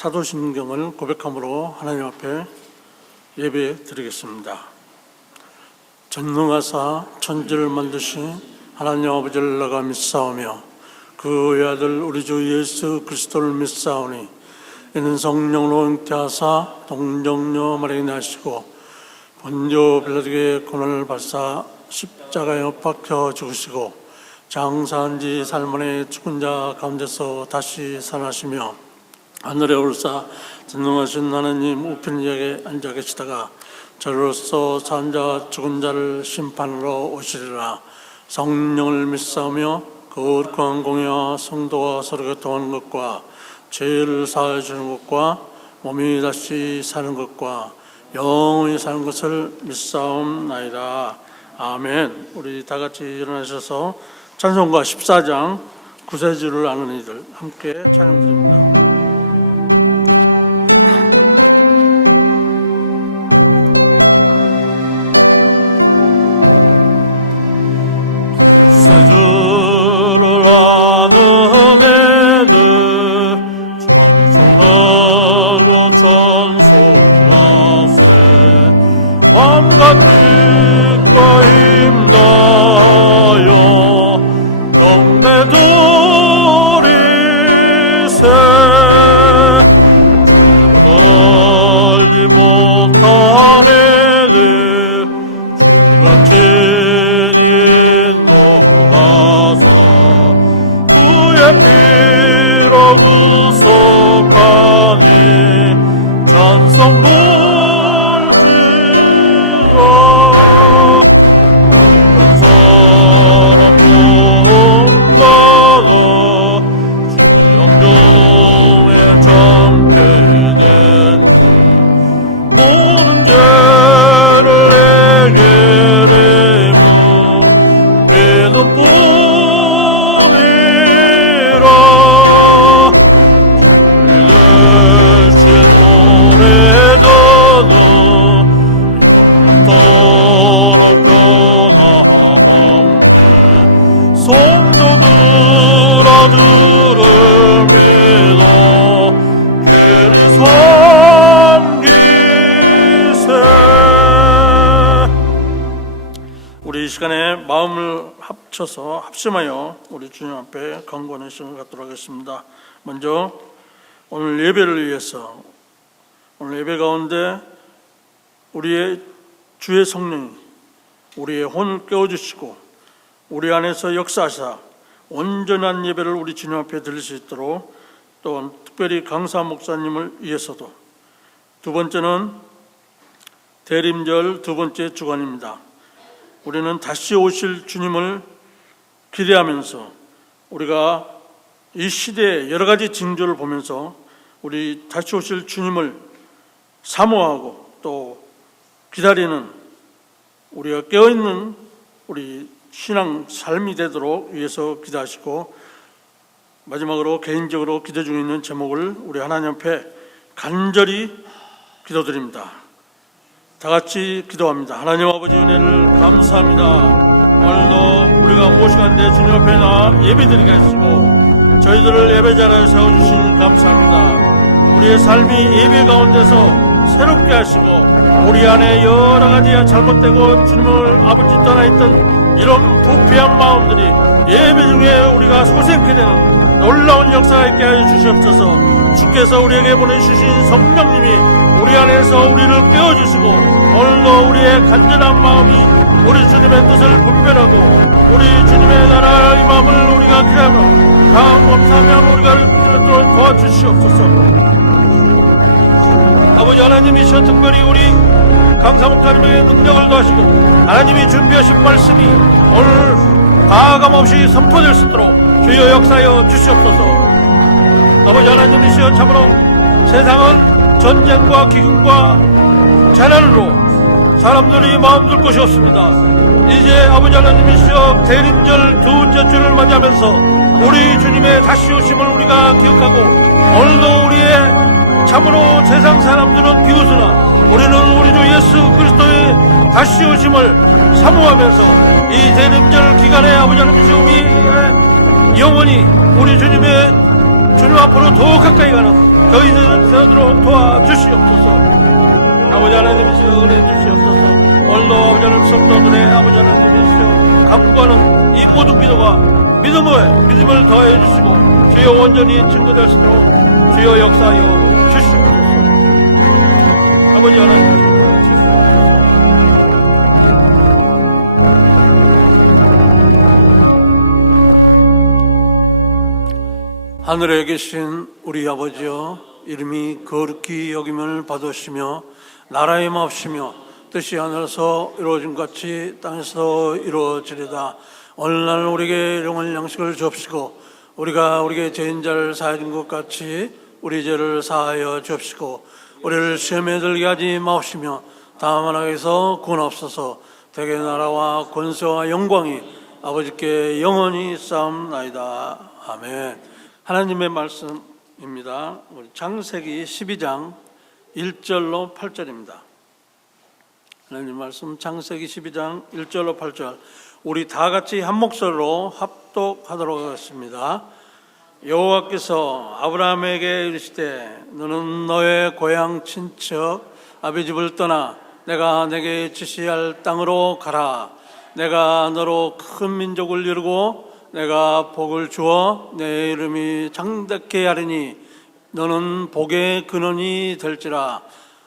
사도신경을 고백함으로 하나님 앞에 예배 드리겠습니다. 전능하사 천지를 만드신 하나님 아버지를 내가 믿사오며 그 외아들 우리 주 예수 그리스도를 믿사오니 이는 성령으로 잉태하사 동정녀 마리아에 나시고 본디오 빌라도에게 고난을 받사 십자가에 못 박혀 죽으시고 장사한 지 살만에 죽은 자 가운데서 다시 살아나시며 하늘에 올사 전능하신 하나님 우편좌에 앉아 계시다가 저로서 산 자 죽은 자를 심판하러 오시리라. 성령을 믿사오며 거룩한 공예와 성도와 서로 교통하는 것과 죄를 사하여 주는 것과 몸이 다시 사는 것과 영원히 사는 것을 믿사옵나이다. 아멘. 우리 다 같이 일어나셔서 찬송가 14장 구세주를 아는 이들 함께 찬양드립니다. 구세주를 아는 애들 찬송하고 찬송하세 밤과 빛과 힘다여 경배드리세 알지 못한 애들 주가 친히 인도하사 그의 피로 구속하니 찬송 불지라 큰 사람 본받아 주 영종에 참게 된지 모든 죄를 해결해무 믿음뿐이라 주의 대신 오래전은 영원토록 변함없네 성도들아 들음이다 길이 섬기세. 우리 이 시간에 마음을 합쳐서 합심하여 우리 주님 앞에 간구하는 시간을 갖도록 하겠습니다. 먼저 오늘 예배를 위해서 오늘 예배 가운데 우리의 주의 성령이 우리의 혼을 깨워주시고 우리 안에서 역사하사 온전한 예배를 우리 주님 앞에 드릴 수 있도록 또 특별히 강사 목사님을 위해서도 두 번째는 대림절 두 번째 주간입니다. 우리는 다시 오실 주님을 기대하면서 우리가 이 시대의 여러 가지 징조를 보면서 우리 다시 오실 주님을 사모하고 또 기다리는 우리가 깨어있는 우리 신앙 삶이 되도록 위해서 기도하시고 마지막으로 개인적으로 기도 중에 있는 제목을 우리 하나님 앞에 간절히 기도드립니다. 다 같이 기도합니다. 하나님 아버지 은혜를 감사합니다. 오늘도 우리가 모시간대 주님 앞에 나 예배드리게 하시고 저희들을 예배 자리에 세워주신 감사합니다. 우리의 삶이 예배 가운데서 새롭게 하시고 우리 안에 여러 가지 잘못되고 주님을 아버지 떠나있던 이런 부패한 마음들이 예배 중에 우리가 소생케 되는 놀라운 역사가 있게 하여 주시옵소서. 주께서 우리에게 보내주신 성령님이 우리 안에서 우리를 깨워주시고 오늘도 우리의 간절한 마음이 우리 주님의 뜻을 분별하고 우리 주님의 나라의 마음을 우리가 기다려 다음 감사하며 우리가 도와주시옵소서. 아버지 하나님이시여 특별히 우리 강사 목사님의 능력을 더하시고 하나님이 준비하신 말씀이 오늘 가감없이 선포될 수 있도록 주여 역사하여 주시옵소서. 아버지 하나님이시여 참으로 세상은 전쟁과 기근과 재난으로 사람들이 마음들 것이 없습니다. 이제 아버지 하나님이시여 대림절 두 번째 주를 맞이하면서 우리 주님의 다시 오심을 우리가 기억하고 오늘도 우리의 참으로 세상 사람들은 비웃으나 우리는 우리 주 예수 그리스도의 다시 오심을 사모하면서 이 대림절 기간에 아버지 하나님이시여 우리의 영원히 우리 주님의 주님 앞으로 더 가까이 가는 저희들을 되도록 도와주시옵소서. 아버지 하나님이시여 은혜 주시옵소서. 오늘도 아버지 하나님 성도들의 아버지 하나님이시여 간구하는 이 모든 기도가 믿음을 더해 주시고 주여 온전히 증거될 수 있도록 주여 역사하여 주시옵소서. 아버지 하나님 하늘에 계신 우리 아버지여, 이름이 거룩히 여김을 받으시며 나라의 마옵시며 뜻이 하늘에서 이루어진 같이 땅에서 이루어지리다. 오늘날 우리에게 일용할 양식을 주옵시고 우리가 우리에게 죄인 자를 사하여 준 것 같이 우리 죄를 사하여 주옵시고 우리를 시험에 들게 하지 마옵시며 다만 악에서 구원하옵소서. 대개 나라와 권세와 영광이 아버지께 영원히 쌓옵나이다. 아멘. 하나님의 말씀입니다. 우리 창세기 12장 1절로 8절입니다. 하나님 말씀 창세기 12장 1절로 8절 우리 다 같이 한 목소리로 합독하도록 하겠습니다. 여호와께서 아브라함에게 이르시되 너는 너의 고향 친척 아비 집을 떠나 내가 내게 지시할 땅으로 가라. 내가 너로 큰 민족을 이루고 내가 복을 주어 내 이름이 창대케 하리니 너는 복의 근원이 될지라.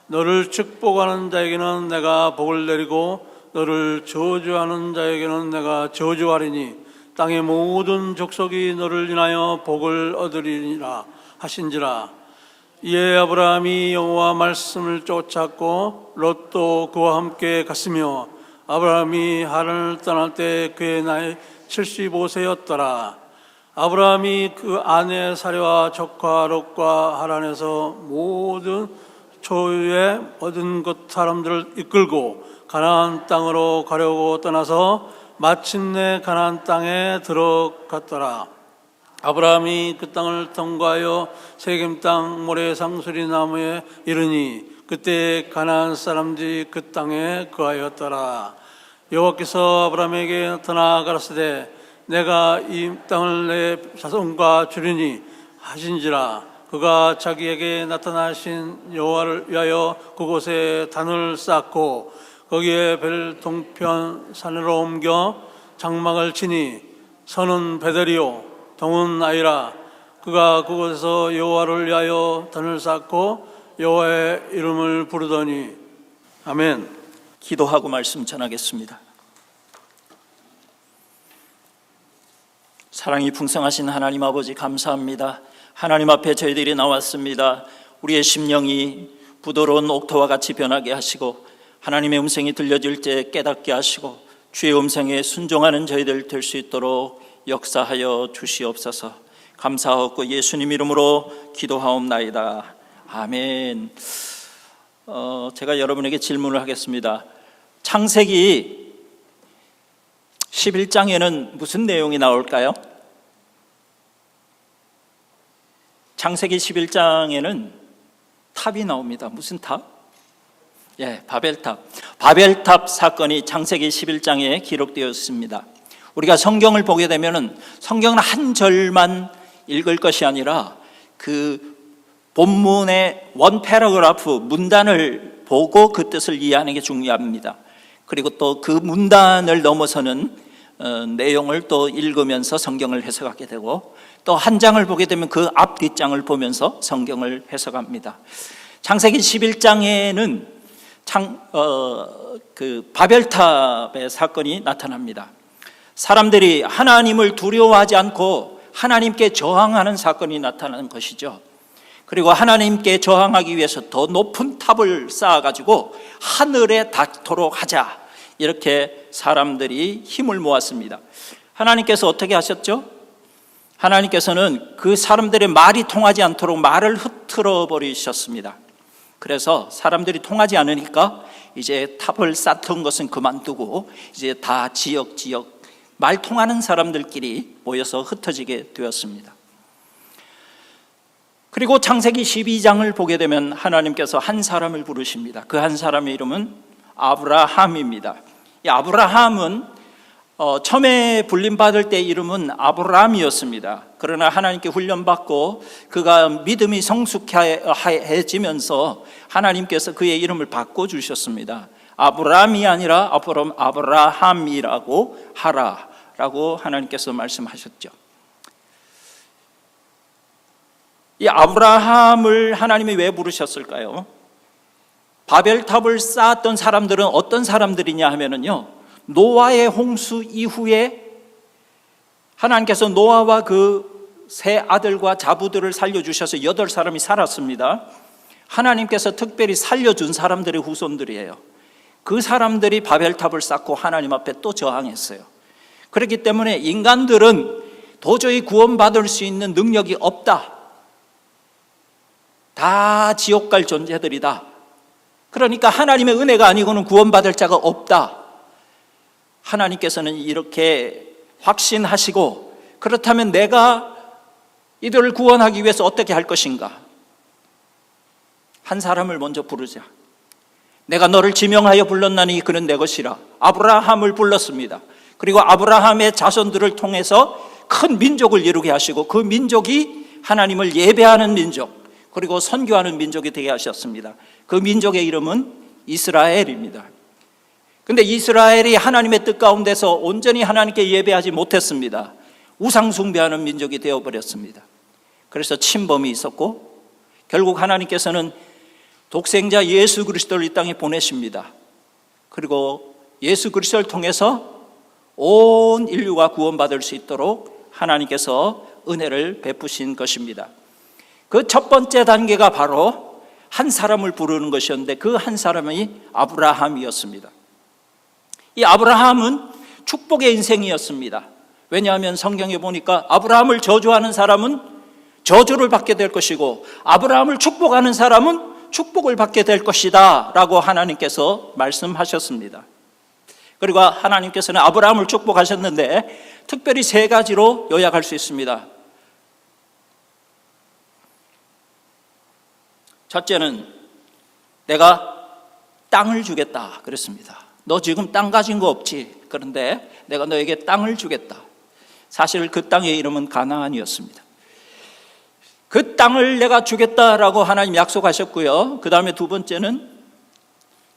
너를 축복하는 자에게는 내가 복을 내리고 너를 저주하는 자에게는 내가 저주하리니 땅의 모든 족속이 너를 인하여 복을 얻으리라 하신지라. 이에 아브라함이 여호와 말씀을 쫓았고 롯도 그와 함께 갔으며 아브라함이 하란을 떠날 때 그의 나이 75세였더라. 아브라함이 그 아내 사레와 조카 롯과 하란에서 모든 초유에 얻은 것 사람들을 이끌고 가나안 땅으로 가려고 떠나서 마침내 가나안 땅에 들어갔더라. 아브라함이 그 땅을 통과하여 세겜 땅 모래 상수리 나무에 이르니 그때 가나안 사람들이 그 땅에 거하였더라. 여호와께서 아브라함에게 나타나 가라사대 내가 이 땅을 내 자손과 주리니 하신지라. 그가 자기에게 나타나신 여호와를 위하여 그곳에 단을 쌓고 거기에 벨 동편 산으로 옮겨 장막을 치니 선은 베델이요 동은 아이라. 그가 그곳에서 여호와를 위하여 단을 쌓고 여호와의 이름을 부르더니. 아멘. 기도하고 말씀 전하겠습니다. 사랑이 풍성하신 하나님 아버지 감사합니다. 하나님 앞에 저희들이 나왔습니다. 우리의 심령이 부드러운 옥토와 같이 변하게 하시고 하나님의 음성이 들려질 때 깨닫게 하시고 주의 음성에 순종하는 저희들 될 수 있도록 역사하여 주시옵소서. 감사하고 예수님 이름으로 기도하옵나이다. 아멘. 제가 여러분에게 질문을 하겠습니다. 창세기 11장에는 무슨 내용이 나올까요? 창세기 11장에는 탑이 나옵니다. 무슨 탑? 바벨탑. 바벨탑 사건이 창세기 11장에 기록되었습니다. 우리가 성경을 보게 되면 성경은 한 절만 읽을 것이 아니라 그 본문의 원 패러그래프 문단을 보고 그 뜻을 이해하는 게 중요합니다. 그리고 또 그 문단을 넘어서는 내용을 또 읽으면서 성경을 해석하게 되고 또 한 장을 보게 되면 그 앞 뒷장을 보면서 성경을 해석합니다. 창세기 11장에는 그 바벨탑의 사건이 나타납니다. 사람들이 하나님을 두려워하지 않고 하나님께 저항하는 사건이 나타나는 것이죠. 그리고 하나님께 저항하기 위해서 더 높은 탑을 쌓아가지고 하늘에 닿도록 하자, 이렇게 사람들이 힘을 모았습니다. 하나님께서 어떻게 하셨죠? 하나님께서는 그 사람들의 말이 통하지 않도록 말을 흩트러 버리셨습니다. 그래서 사람들이 통하지 않으니까 이제 탑을 쌓던 것은 그만두고 이제 다 지역 말 통하는 사람들끼리 모여서 흩어지게 되었습니다. 그리고 창세기 12장을 보게 되면 하나님께서 한 사람을 부르십니다. 그 한 사람의 이름은 아브라함입니다. 이 아브라함은 처음에 불림받을 때 이름은 아브라함이었습니다. 그러나 하나님께 훈련받고 그가 믿음이 성숙해지면서 하나님께서 그의 이름을 바꿔주셨습니다. 아브라함이 아니라 아브라함이라고 하라라고 하나님께서 말씀하셨죠. 이 아브라함을 하나님이 왜 부르셨을까요? 바벨탑을 쌓았던 사람들은 어떤 사람들이냐 하면은요, 노아의 홍수 이후에 하나님께서 노아와 그 세 아들과 자부들을 살려주셔서 8사람이 살았습니다. 하나님께서 특별히 살려준 사람들의 후손들이에요. 그 사람들이 바벨탑을 쌓고 하나님 앞에 또 저항했어요. 그렇기 때문에 인간들은 도저히 구원받을 수 있는 능력이 없다. 다 지옥 갈 존재들이다. 그러니까 하나님의 은혜가 아니고는 구원받을 자가 없다. 하나님께서는 이렇게 확신하시고, 그렇다면 내가 이들을 구원하기 위해서 어떻게 할 것인가? 한 사람을 먼저 부르자. 내가 너를 지명하여 불렀나니 그는 내 것이라. 아브라함을 불렀습니다. 그리고 아브라함의 자손들을 통해서 큰 민족을 이루게 하시고, 그 민족이 하나님을 예배하는 민족, 그리고 선교하는 민족이 되게 하셨습니다. 그 민족의 이름은 이스라엘입니다. 근데 이스라엘이 하나님의 뜻 가운데서 온전히 하나님께 예배하지 못했습니다. 우상 숭배하는 민족이 되어버렸습니다. 그래서 침범이 있었고, 결국 하나님께서는 독생자 예수 그리스도를 이 땅에 보내십니다. 그리고 예수 그리스도를 통해서 온 인류가 구원받을 수 있도록 하나님께서 은혜를 베푸신 것입니다. 그 첫 번째 단계가 바로 한 사람을 부르는 것이었는데, 그 한 사람이 아브라함이었습니다. 이 아브라함은 축복의 인생이었습니다. 왜냐하면 성경에 보니까 아브라함을 저주하는 사람은 저주를 받게 될 것이고, 아브라함을 축복하는 사람은 축복을 받게 될 것이다 라고 하나님께서 말씀하셨습니다. 그리고 하나님께서는 아브라함을 축복하셨는데 특별히 3가지로 요약할 수 있습니다. 첫째는 내가 땅을 주겠다 그랬습니다. 너 지금 땅 가진 거 없지? 그런데 내가 너에게 땅을 주겠다. 사실 그 땅의 이름은 가나안이었습니다. 그 땅을 내가 주겠다라고 하나님 약속하셨고요. 그 다음에 2번째는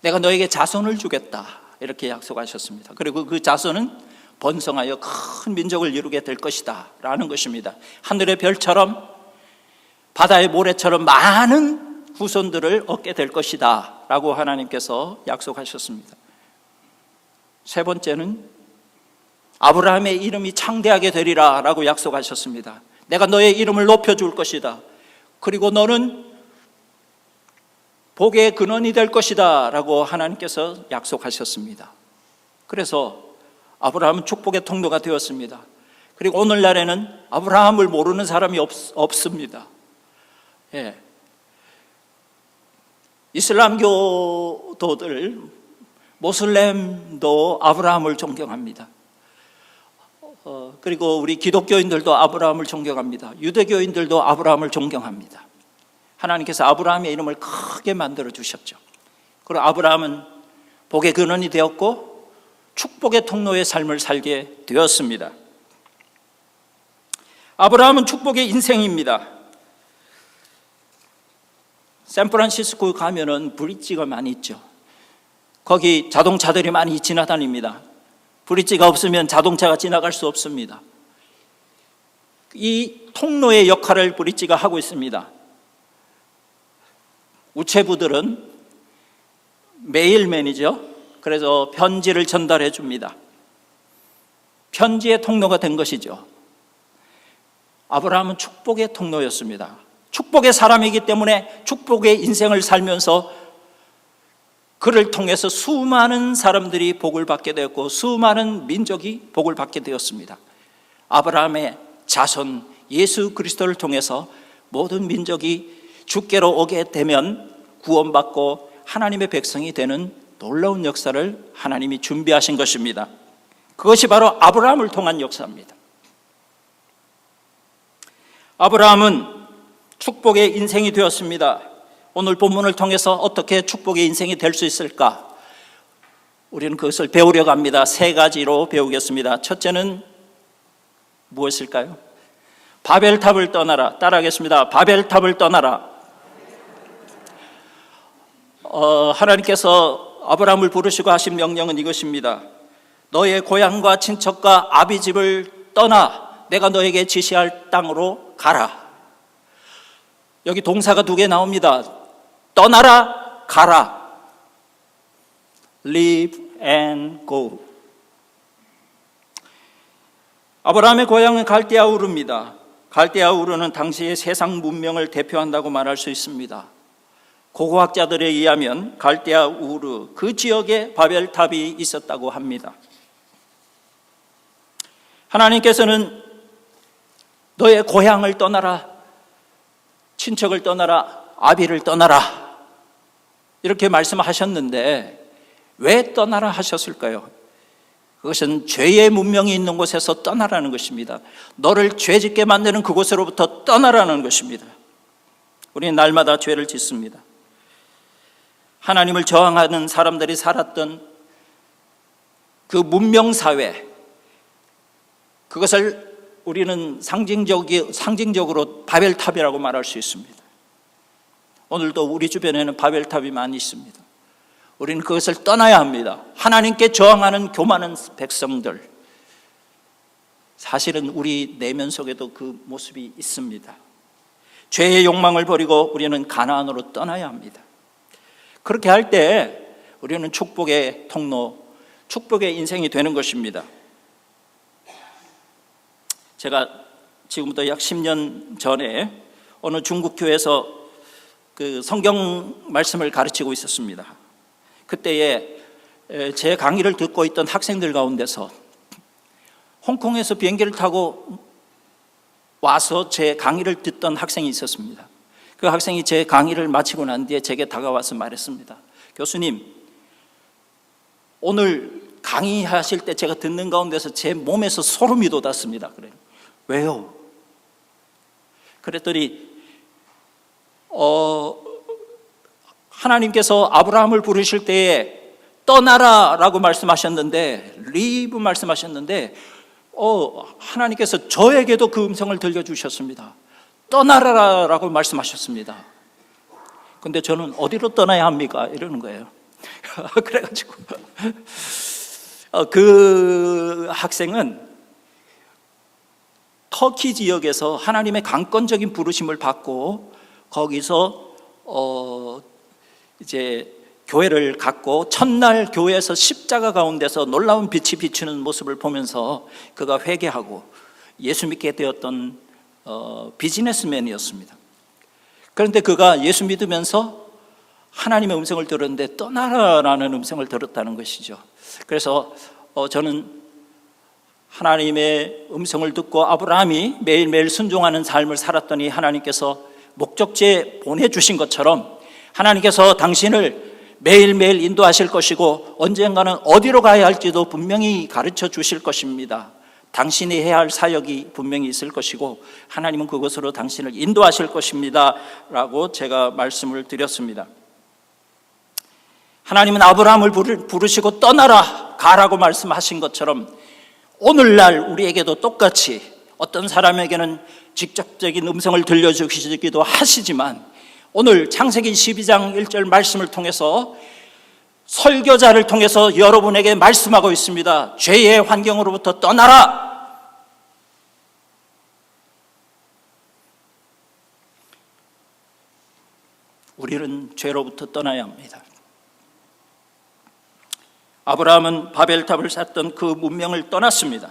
내가 너에게 자손을 주겠다 이렇게 약속하셨습니다. 그리고 그 자손은 번성하여 큰 민족을 이루게 될 것이다 라는 것입니다. 하늘의 별처럼 바다의 모래처럼 많은 후손들을 얻게 될 것이다 라고 하나님께서 약속하셨습니다. 3번째는 아브라함의 이름이 창대하게 되리라 라고 약속하셨습니다. 내가 너의 이름을 높여줄 것이다. 그리고 너는 복의 근원이 될 것이다 라고 하나님께서 약속하셨습니다. 그래서 아브라함은 축복의 통로가 되었습니다. 그리고 오늘날에는 아브라함을 모르는 사람이 없습니다. 예. 이슬람교도들, 모슬렘도 아브라함을 존경합니다. 그리고 우리 기독교인들도 아브라함을 존경합니다. 유대교인들도 아브라함을 존경합니다. 하나님께서 아브라함의 이름을 크게 만들어 주셨죠. 그리고 아브라함은 복의 근원이 되었고 축복의 통로의 삶을 살게 되었습니다. 아브라함은 축복의 인생입니다. 샌프란시스코 가면은 브릿지가 많이 있죠. 거기 자동차들이 많이 지나다닙니다. 브릿지가 없으면 자동차가 지나갈 수 없습니다. 이 통로의 역할을 브릿지가 하고 있습니다. 우체부들은 메일맨이죠. 그래서 편지를 전달해 줍니다. 편지의 통로가 된 것이죠. 아브라함은 축복의 통로였습니다. 축복의 사람이기 때문에 축복의 인생을 살면서 그를 통해서 수많은 사람들이 복을 받게 되었고 수많은 민족이 복을 받게 되었습니다. 아브라함의 자손 예수 그리스도를 통해서 모든 민족이 주께로 오게 되면 구원받고 하나님의 백성이 되는 놀라운 역사를 하나님이 준비하신 것입니다. 그것이 바로 아브라함을 통한 역사입니다. 아브라함은 축복의 인생이 되었습니다. 오늘 본문을 통해서 어떻게 축복의 인생이 될 수 있을까? 우리는 그것을 배우려고 합니다. 세 가지로 배우겠습니다. 첫째는 무엇일까요? 바벨탑을 떠나라. 따라하겠습니다. 바벨탑을 떠나라. 하나님께서 아브라함을 부르시고 하신 명령은 이것입니다. 너의 고향과 친척과 아비집을 떠나 내가 너에게 지시할 땅으로 가라. 여기 동사가 두 개 나옵니다. 떠나라, 가라. Leave and go. 아브라함의 고향은 갈대아 우르입니다. 갈대아 우르는 당시의 세상 문명을 대표한다고 말할 수 있습니다. 고고학자들에 의하면 갈대아 우르 그 지역에 바벨탑이 있었다고 합니다. 하나님께서는 너의 고향을 떠나라, 친척을 떠나라, 아비를 떠나라 이렇게 말씀하셨는데 왜 떠나라 하셨을까요? 그것은 죄의 문명이 있는 곳에서 떠나라는 것입니다. 너를 죄짓게 만드는 그곳으로부터 떠나라는 것입니다. 우리는 날마다 죄를 짓습니다. 하나님을 저항하는 사람들이 살았던 그 문명사회, 그것을 우리는 상징적으로 바벨탑이라고 말할 수 있습니다. 오늘도 우리 주변에는 바벨탑이 많이 있습니다. 우리는 그것을 떠나야 합니다. 하나님께 저항하는 교만한 백성들, 사실은 우리 내면 속에도 그 모습이 있습니다. 죄의 욕망을 버리고 우리는 가나안으로 떠나야 합니다. 그렇게 할 때 우리는 축복의 통로, 축복의 인생이 되는 것입니다. 제가 지금부터 약 10년 전에 어느 중국 교회에서 그 성경 말씀을 가르치고 있었습니다. 그때에 제 강의를 듣고 있던 학생들 가운데서 홍콩에서 비행기를 타고 와서 제 강의를 듣던 학생이 있었습니다. 그 학생이 제 강의를 마치고 난 뒤에 제게 다가와서 말했습니다. 교수님, 오늘 강의하실 때 제가 듣는 가운데서 제 몸에서 소름이 돋았습니다. 그래요. 왜요? 그랬더니 하나님께서 아브라함을 부르실 때에 떠나라라고 말씀하셨는데, 리브 말씀하셨는데 하나님께서 저에게도 그 음성을 들려주셨습니다. 떠나라라고 말씀하셨습니다. 근데 저는 어디로 떠나야 합니까? 이러는 거예요. 그래가지고 그 학생은 터키 지역에서 하나님의 강권적인 부르심을 받고 거기서 이제 교회를 갖고 첫날 교회에서 십자가 가운데서 놀라운 빛이 비추는 모습을 보면서 그가 회개하고 예수 믿게 되었던 비즈니스맨이었습니다. 그런데 그가 예수 믿으면서 하나님의 음성을 들었는데 떠나라라는 음성을 들었다는 것이죠. 그래서 저는 하나님의 음성을 듣고 아브라함이 매일매일 순종하는 삶을 살았더니 하나님께서 목적지에 보내주신 것처럼 하나님께서 당신을 매일매일 인도하실 것이고 언젠가는 어디로 가야 할지도 분명히 가르쳐 주실 것입니다. 당신이 해야 할 사역이 분명히 있을 것이고 하나님은 그것으로 당신을 인도하실 것입니다 라고 제가 말씀을 드렸습니다. 하나님은 아브라함을 부르시고 떠나라, 가라고 말씀하신 것처럼 오늘날 우리에게도 똑같이 어떤 사람에게는 직접적인 음성을 들려주시기도 하시지만 오늘 창세기 12장 1절 말씀을 통해서 설교자를 통해서 여러분에게 말씀하고 있습니다. 죄의 환경으로부터 떠나라. 우리는 죄로부터 떠나야 합니다. 아브라함은 바벨탑을 쌓던 그 문명을 떠났습니다.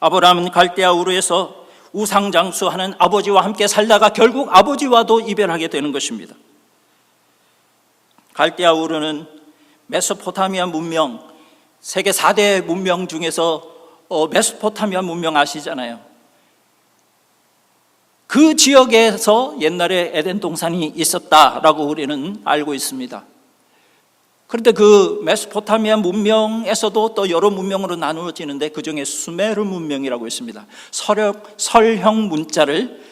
아브라함은 갈대아 우르에서 우상장수하는 아버지와 함께 살다가 결국 아버지와도 이별하게 되는 것입니다. 갈대아 우르는 메소포타미아 문명, 세계 4대 문명 중에서 메소포타미아 문명 아시잖아요. 그 지역에서 옛날에 에덴 동산이 있었다라고 우리는 알고 있습니다. 그런데 그 메소포타미아 문명에서도 또 여러 문명으로 나누어지는데 그 중에 수메르 문명이라고 있습니다. 설형 문자를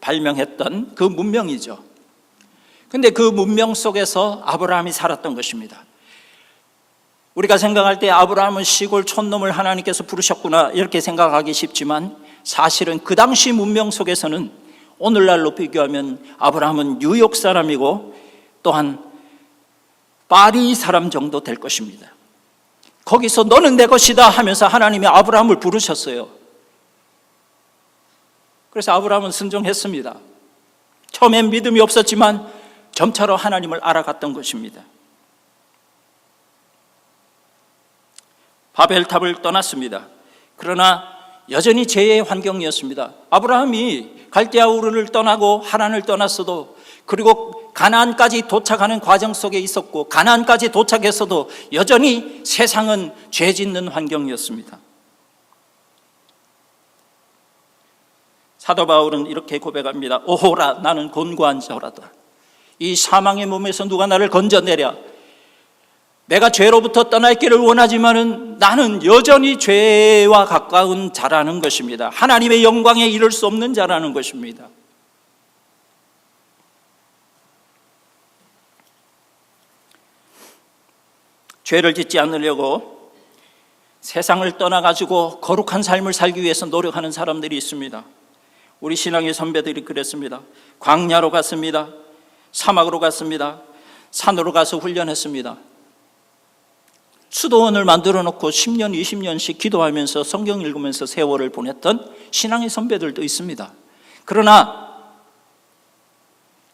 발명했던 그 문명이죠. 그런데 그 문명 속에서 아브라함이 살았던 것입니다. 우리가 생각할 때 아브라함은 시골 촌놈을 하나님께서 부르셨구나 이렇게 생각하기 쉽지만 사실은 그 당시 문명 속에서는 오늘날로 비교하면 아브라함은 뉴욕 사람이고 또한 파리 사람 정도 될 것입니다. 거기서 너는 내 것이다 하면서 하나님이 아브라함을 부르셨어요. 그래서 아브라함은 순종했습니다. 처음엔 믿음이 없었지만 점차로 하나님을 알아갔던 것입니다. 바벨탑을 떠났습니다. 그러나 여전히 죄의 환경이었습니다. 아브라함이 갈대아 우르를 떠나고 하란을 떠났어도, 그리고 가나안까지 도착하는 과정 속에 있었고, 가나안까지 도착했어도 여전히 세상은 죄 짓는 환경이었습니다. 사도 바울은 이렇게 고백합니다. 오호라, 나는 곤고한 자라다. 이 사망의 몸에서 누가 나를 건져내랴. 내가 죄로부터 떠나기를 원하지만은 나는 여전히 죄와 가까운 자라는 것입니다. 하나님의 영광에 이를 수 없는 자라는 것입니다. 죄를 짓지 않으려고 세상을 떠나가지고 거룩한 삶을 살기 위해서 노력하는 사람들이 있습니다. 우리 신앙의 선배들이 그랬습니다. 광야로 갔습니다. 사막으로 갔습니다. 산으로 가서 훈련했습니다. 수도원을 만들어 놓고 10년, 20년씩 기도하면서 성경 읽으면서 세월을 보냈던 신앙의 선배들도 있습니다. 그러나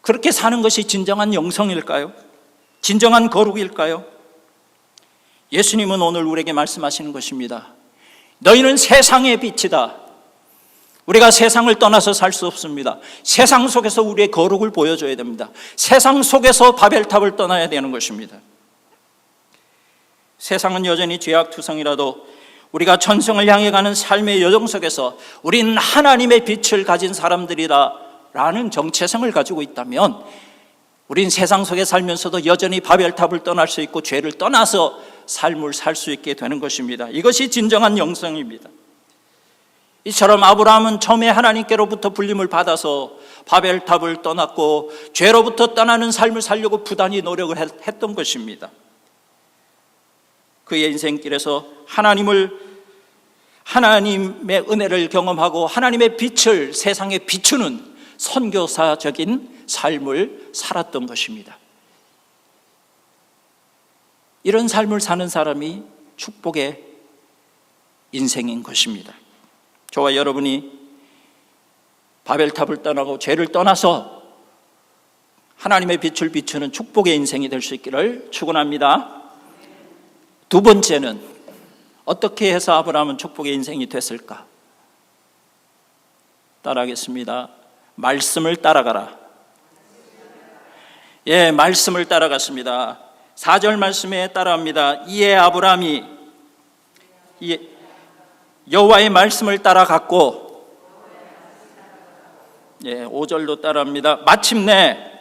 그렇게 사는 것이 진정한 영성일까요? 진정한 거룩일까요? 예수님은 오늘 우리에게 말씀하시는 것입니다. 너희는 세상의 빛이다. 우리가 세상을 떠나서 살 수 없습니다. 세상 속에서 우리의 거룩을 보여줘야 됩니다. 세상 속에서 바벨탑을 떠나야 되는 것입니다. 세상은 여전히 죄악투성이라도 우리가 천성을 향해 가는 삶의 여정 속에서 우리는 하나님의 빛을 가진 사람들이라는 정체성을 가지고 있다면 우린 세상 속에 살면서도 여전히 바벨탑을 떠날 수 있고 죄를 떠나서 삶을 살 수 있게 되는 것입니다. 이것이 진정한 영성입니다. 이처럼 아브라함은 처음에 하나님께로부터 불림을 받아서 바벨탑을 떠났고 죄로부터 떠나는 삶을 살려고 부단히 노력을 했던 것입니다. 그의 인생길에서 하나님의 은혜를 경험하고 하나님의 빛을 세상에 비추는 선교사적인 삶을 살았던 것입니다. 이런 삶을 사는 사람이 축복의 인생인 것입니다. 저와 여러분이 바벨탑을 떠나고 죄를 떠나서 하나님의 빛을 비추는 축복의 인생이 될 수 있기를 축원합니다. 두 번째는 어떻게 해서 아브라함은 축복의 인생이 됐을까? 따라하겠습니다. 말씀을 따라가라. 예, 말씀을 따라갔습니다. 4절 말씀에 따라합니다. 이에 아브라함이 여호와의 말씀을 따라갔고, 예, 5절도 따라합니다. 마침내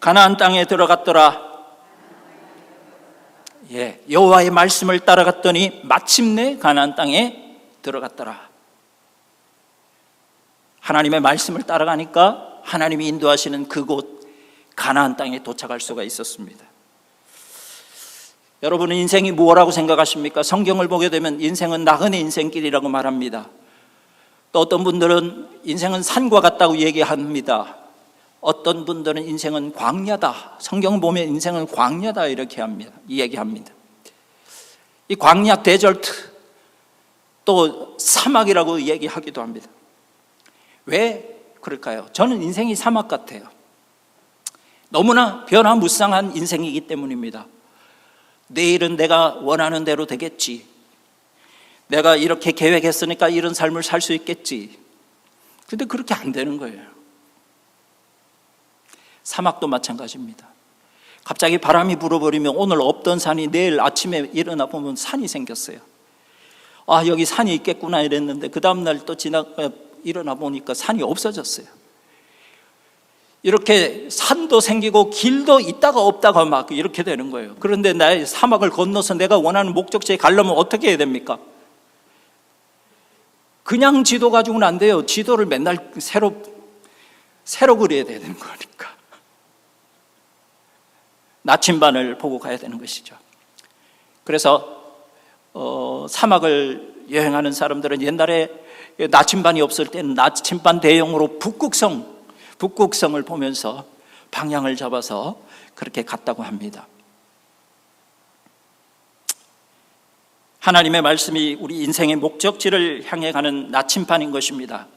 가나안 땅에 들어갔더라. 예, 여호와의 말씀을 따라갔더니 마침내 가나안 땅에 들어갔더라. 하나님의 말씀을 따라가니까 하나님이 인도하시는 그곳 가나안 땅에 도착할 수가 있었습니다. 여러분은 인생이 무엇이라고 생각하십니까? 성경을 보게 되면 인생은 나그네 인생길이라고 말합니다. 또 어떤 분들은 인생은 산과 같다고 얘기합니다. 어떤 분들은 인생은 광야다. 성경 보면 인생은 광야다 이렇게 얘기합니다. 이 광야 데절트 또 사막이라고 얘기하기도 합니다. 왜 그럴까요? 저는 인생이 사막 같아요. 너무나 변화무쌍한 인생이기 때문입니다. 내일은 내가 원하는 대로 되겠지. 내가 이렇게 계획했으니까 이런 삶을 살 수 있겠지. 근데 그렇게 안 되는 거예요. 사막도 마찬가지입니다. 갑자기 바람이 불어버리면 오늘 없던 산이 내일 아침에 일어나 보면 산이 생겼어요. 아, 여기 산이 있겠구나 이랬는데 그 다음날 또 일어나 보니까 산이 없어졌어요. 이렇게 산도 생기고 길도 있다가 없다가 막 이렇게 되는 거예요. 그런데 나의 사막을 건너서 내가 원하는 목적지에 가려면 어떻게 해야 됩니까? 그냥 지도 가지고는 안 돼요. 지도를 맨날 새로 그려야 되는 거니까. 나침반을 보고 가야 되는 것이죠. 그래서 사막을 여행하는 사람들은 옛날에 나침반이 없을 때는 나침반 대용으로 북극성을 보면서 방향을 잡아서 그렇게 갔다고 합니다. 하나님의 말씀이 우리 인생의 목적지를 향해 가는 나침반인 것입니다.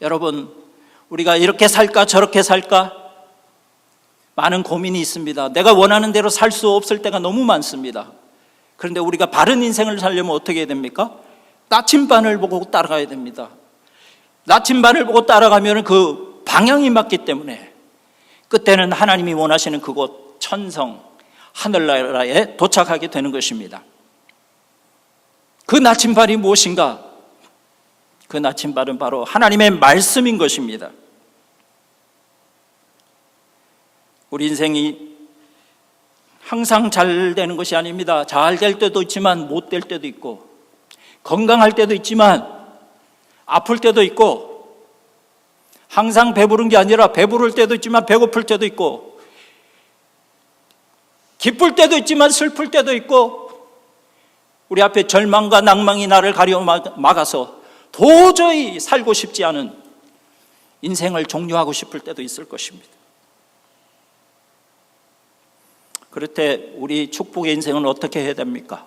여러분, 우리가 이렇게 살까 저렇게 살까 많은 고민이 있습니다. 내가 원하는 대로 살 수 없을 때가 너무 많습니다. 그런데 우리가 바른 인생을 살려면 어떻게 해야 됩니까? 나침반을 보고 따라가야 됩니다. 나침반을 보고 따라가면 그 방향이 맞기 때문에 그때는 하나님이 원하시는 그곳 천성 하늘나라에 도착하게 되는 것입니다. 그 나침반이 무엇인가? 그 나침반은 바로 하나님의 말씀인 것입니다. 우리 인생이 항상 잘 되는 것이 아닙니다. 잘 될 때도 있지만 못 될 때도 있고, 건강할 때도 있지만 아플 때도 있고, 항상 배부른 게 아니라 배부를 때도 있지만 배고플 때도 있고, 기쁠 때도 있지만 슬플 때도 있고, 우리 앞에 절망과 낭망이 나를 가려막아서 도저히 살고 싶지 않은 인생을 종료하고 싶을 때도 있을 것입니다. 그럴 때 우리 축복의 인생은 어떻게 해야 됩니까?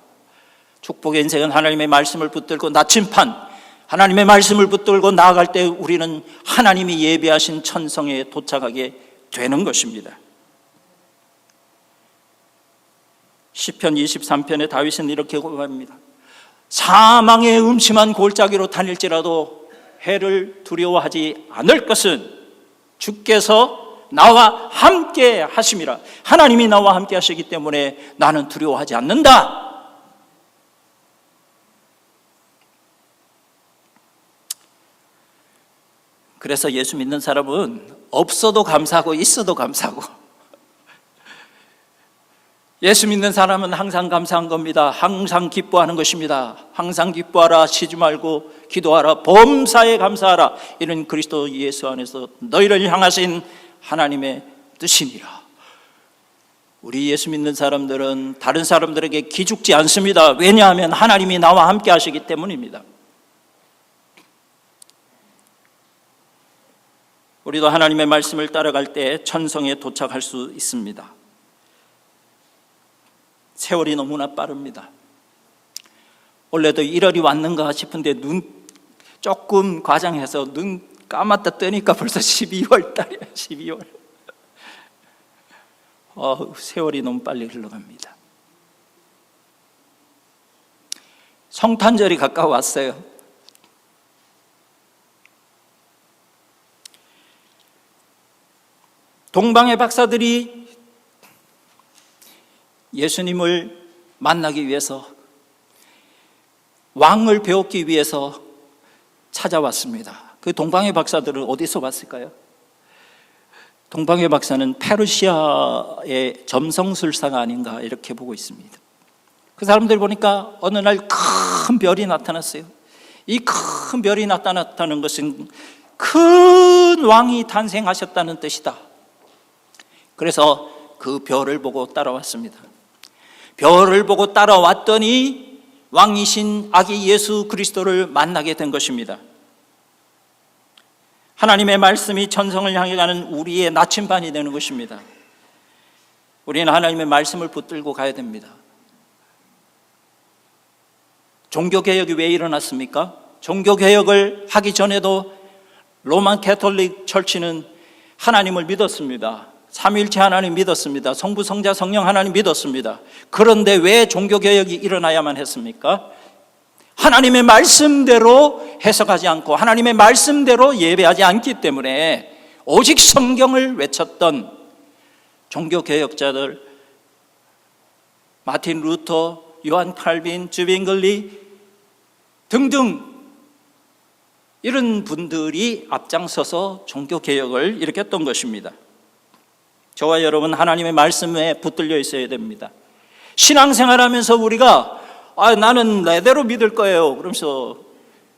축복의 인생은 하나님의 말씀을 붙들고 나침반, 하나님의 말씀을 붙들고 나아갈 때 우리는 하나님이 예비하신 천성에 도착하게 되는 것입니다. 시편 23편에 다윗은 이렇게 고백합니다. 사망의 음침한 골짜기로 다닐지라도 해를 두려워하지 않을 것은 주께서 나와 함께 하심이라. 하나님이 나와 함께 하시기 때문에 나는 두려워하지 않는다. 그래서 예수 믿는 사람은 없어도 감사하고 있어도 감사하고, 예수 믿는 사람은 항상 감사한 겁니다. 항상 기뻐하는 것입니다. 항상 기뻐하라, 쉬지 말고 기도하라, 범사에 감사하라. 이런 그리스도 예수 안에서 너희를 향하신 하나님의 뜻이니라. 우리 예수 믿는 사람들은 다른 사람들에게 기죽지 않습니다. 왜냐하면 하나님이 나와 함께 하시기 때문입니다. 우리도 하나님의 말씀을 따라갈 때 천성에 도착할 수 있습니다. 세월이 너무나 빠릅니다. 원래도 1월이 왔는가 싶은데 눈 조금 과장해서 눈 까맣다 뜨니까 벌써 12월 달이야. 12월. 세월이 너무 빨리 흘러갑니다. 성탄절이 가까워왔어요. 동방의 박사들이 예수님을 만나기 위해서, 왕을 배우기 위해서 찾아왔습니다. 그 동방의 박사들은 어디서 왔을까요? 동방의 박사는 페르시아의 점성술사가 아닌가 이렇게 보고 있습니다. 그 사람들 보니까 어느 날 큰 별이 나타났어요. 이 큰 별이 나타났다는 것은 큰 왕이 탄생하셨다는 뜻이다. 그래서 그 별을 보고 따라왔습니다. 별을 보고 따라왔더니 왕이신 아기 예수 그리스도를 만나게 된 것입니다. 하나님의 말씀이 천성을 향해 가는 우리의 나침반이 되는 것입니다. 우리는 하나님의 말씀을 붙들고 가야 됩니다. 종교개혁이 왜 일어났습니까? 종교개혁을 하기 전에도 로만 캐톨릭 철치는 하나님을 믿었습니다. 삼위일체 하나님 믿었습니다. 성부, 성자, 성령 하나님 믿었습니다. 그런데 왜 종교개혁이 일어나야만 했습니까? 하나님의 말씀대로 해석하지 않고 하나님의 말씀대로 예배하지 않기 때문에 오직 성경을 외쳤던 종교개혁자들, 마틴 루터, 요한 칼빈, 주빙글리 등등 이런 분들이 앞장서서 종교개혁을 일으켰던 것입니다. 저와 여러분 하나님의 말씀에 붙들려 있어야 됩니다. 신앙생활하면서 우리가 나는 내대로 믿을 거예요 그러면서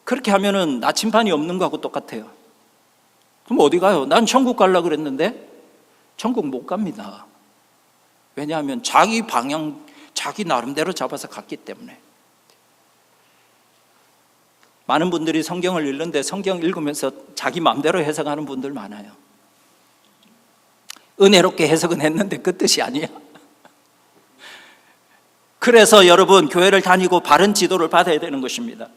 그렇게 하면은 나침반이 없는 거하고 똑같아요. 그럼 어디 가요? 난 천국 가려고 그랬는데 천국 못 갑니다. 왜냐하면 자기 방향, 자기 나름대로 잡아서 갔기 때문에. 많은 분들이 성경을 읽는데 성경 읽으면서 자기 마음대로 해석하는 분들 많아요. 은혜롭게 해석은 했는데 그 뜻이 아니야. 그래서 여러분, 교회를 다니고 바른 지도를 받아야 되는 것입니다.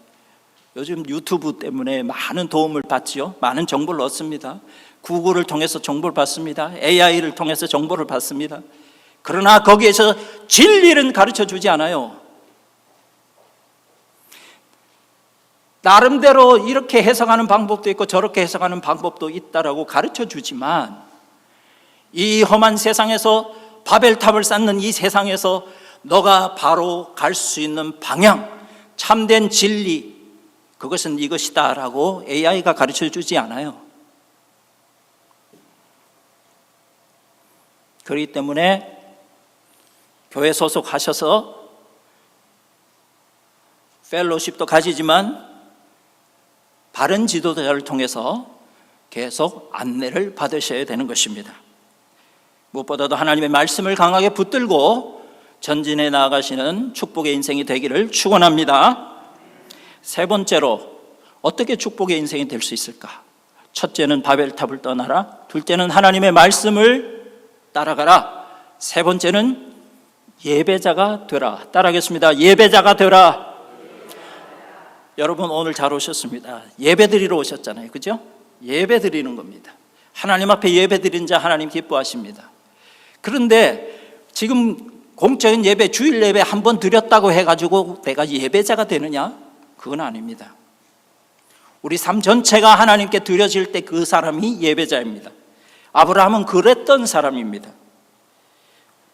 요즘 유튜브 때문에 많은 도움을 받지요. 많은 정보를 얻습니다. 구글을 통해서 정보를 받습니다. AI를 통해서 정보를 받습니다. 그러나 거기에서 진리는 가르쳐 주지 않아요. 나름대로 이렇게 해석하는 방법도 있고 저렇게 해석하는 방법도 있다라고 가르쳐 주지만, 이 험한 세상에서, 바벨탑을 쌓는 이 세상에서 너가 바로 갈 수 있는 방향, 참된 진리, 그것은 이것이다 라고 AI가 가르쳐 주지 않아요. 그렇기 때문에 교회 소속하셔서 펠로십도 가지지만 바른 지도자를 통해서 계속 안내를 받으셔야 되는 것입니다. 무엇보다도 하나님의 말씀을 강하게 붙들고 전진해 나아가시는 축복의 인생이 되기를 축원합니다. 세 번째로, 어떻게 축복의 인생이 될 수 있을까? 첫째는 바벨탑을 떠나라. 둘째는 하나님의 말씀을 따라가라. 세 번째는 예배자가 되라. 따라하겠습니다. 예배자가 되라. 여러분, 오늘 잘 오셨습니다. 예배 드리러 오셨잖아요. 그죠? 예배 드리는 겁니다. 하나님 앞에 예배 드린 자 하나님 기뻐하십니다. 그런데 지금 공적인 예배, 주일 예배 한 번 드렸다고 해가지고 내가 예배자가 되느냐? 그건 아닙니다. 우리 삶 전체가 하나님께 드려질 때 그 사람이 예배자입니다. 아브라함은 그랬던 사람입니다.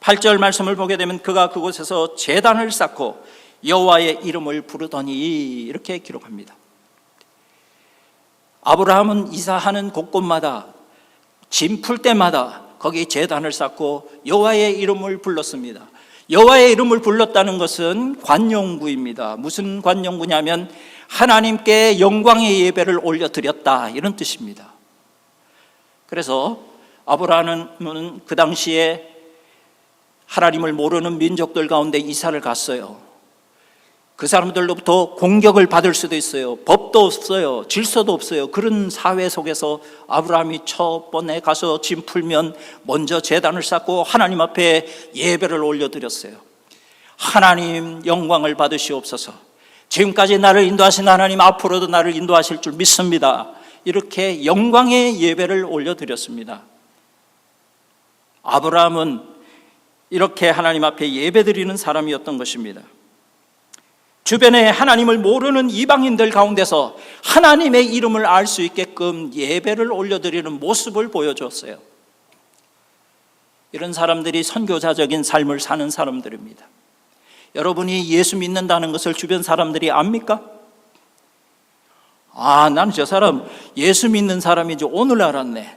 8절 말씀을 보게 되면 그가 그곳에서 제단을 쌓고 여호와의 이름을 부르더니, 이렇게 기록합니다. 아브라함은 이사하는 곳곳마다, 짐 풀 때마다 거기 제단을 쌓고 여호와의 이름을 불렀습니다. 여호와의 이름을 불렀다는 것은 관용구입니다. 무슨 관용구냐면 하나님께 영광의 예배를 올려드렸다, 이런 뜻입니다. 그래서 아브라함은 그 당시에 하나님을 모르는 민족들 가운데 이사를 갔어요. 그 사람들로부터 공격을 받을 수도 있어요. 법도 없어요. 질서도 없어요. 그런 사회 속에서 아브라함이 첫 번에 가서 짐 풀면 먼저 제단을 쌓고 하나님 앞에 예배를 올려드렸어요. 하나님, 영광을 받으시옵소서. 지금까지 나를 인도하신 하나님, 앞으로도 나를 인도하실 줄 믿습니다. 이렇게 영광의 예배를 올려드렸습니다. 아브라함은 이렇게 하나님 앞에 예배드리는 사람이었던 것입니다. 주변에 하나님을 모르는 이방인들 가운데서 하나님의 이름을 알 수 있게끔 예배를 올려드리는 모습을 보여줬어요. 이런 사람들이 선교자적인 삶을 사는 사람들입니다. 여러분이 예수 믿는다는 것을 주변 사람들이 압니까? 아, 난 저 사람 예수 믿는 사람인지 오늘 알았네.